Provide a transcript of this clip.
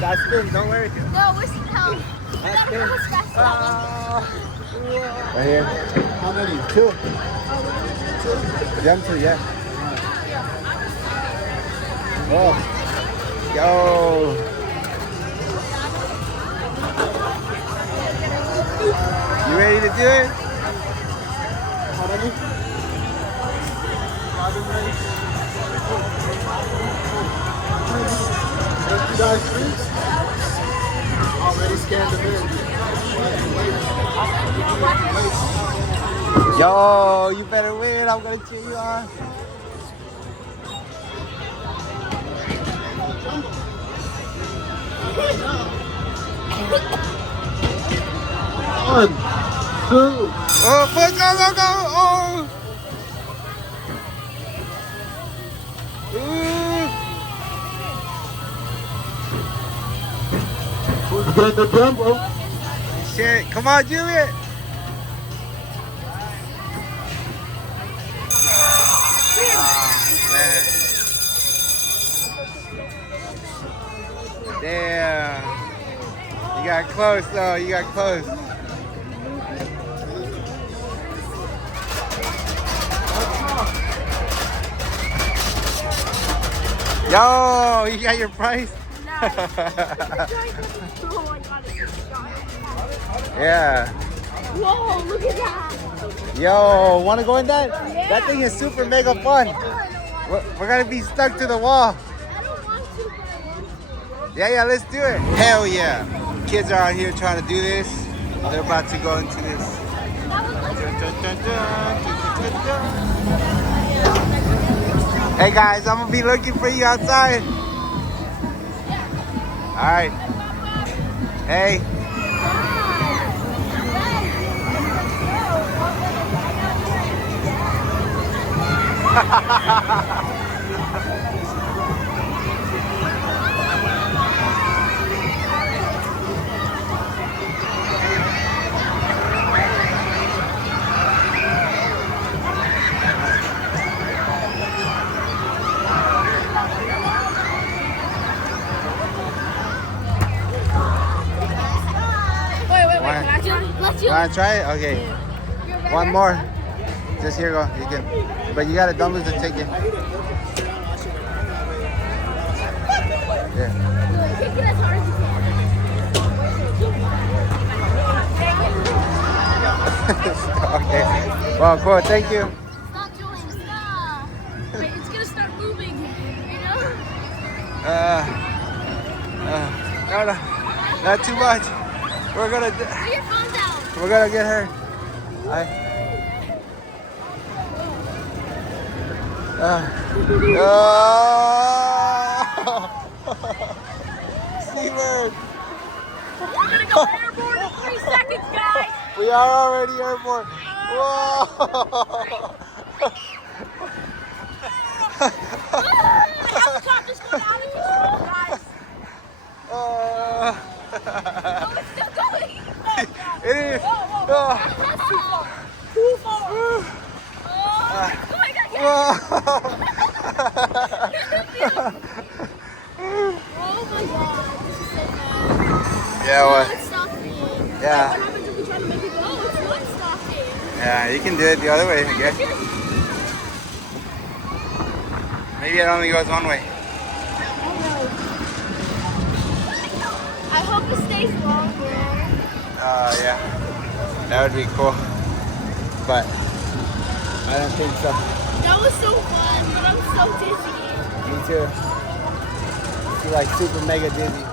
That spins, don't worry. No, we're still. That spins. Right here. How many? 2. Them 2, yeah. Oh. Yo. You ready to do it? How many? 5 you guys free? Already scanned them in. Yo, you better win. I'm gonna cheer you on. One, 2. Oh, go, go, go! Oh! Who's getting the jumbo? Shit, come on, Juliet! Man. Damn. You got close though, you got close. Yo, you got your prize? Yeah. Whoa, look at that. Yo, wanna go in that? Yeah. That thing is super mega fun. We're gonna be stuck to the wall. I don't want to, but I want to. Yeah, let's do it. Hell yeah. Kids are out here trying to do this. They're about to go into this. Hey guys, I'm gonna be looking for you outside. All right. Hey. Wanna try it? Okay. One more. Just here, go. You can, but you gotta don't lose the ticket. Yeah. Okay. Well, cool. Thank you. Stop, Julian, stop. Wait, it's gonna start moving, you know? No, not too much. We're gonna. Put your phone down. We're gonna get her. Seabird. We're gonna go airborne in 3 seconds, guys. We are already airborne. Whoa. Helicopter's going out of control, guys. Oh, it's still going. It is. Whoa. That's too far. Too far. Oh my God. Oh my God. This is so bad. Yeah, what? It's stopping. Yeah. What happens if we try to make it go? It's not stopping. Yeah, you can do it the other way, I guess. Maybe it only goes one way. I hope it stays longer. Yeah. That would be cool. But I don't think so. That was so fun, but I'm so dizzy. Me too. She's like super mega dizzy.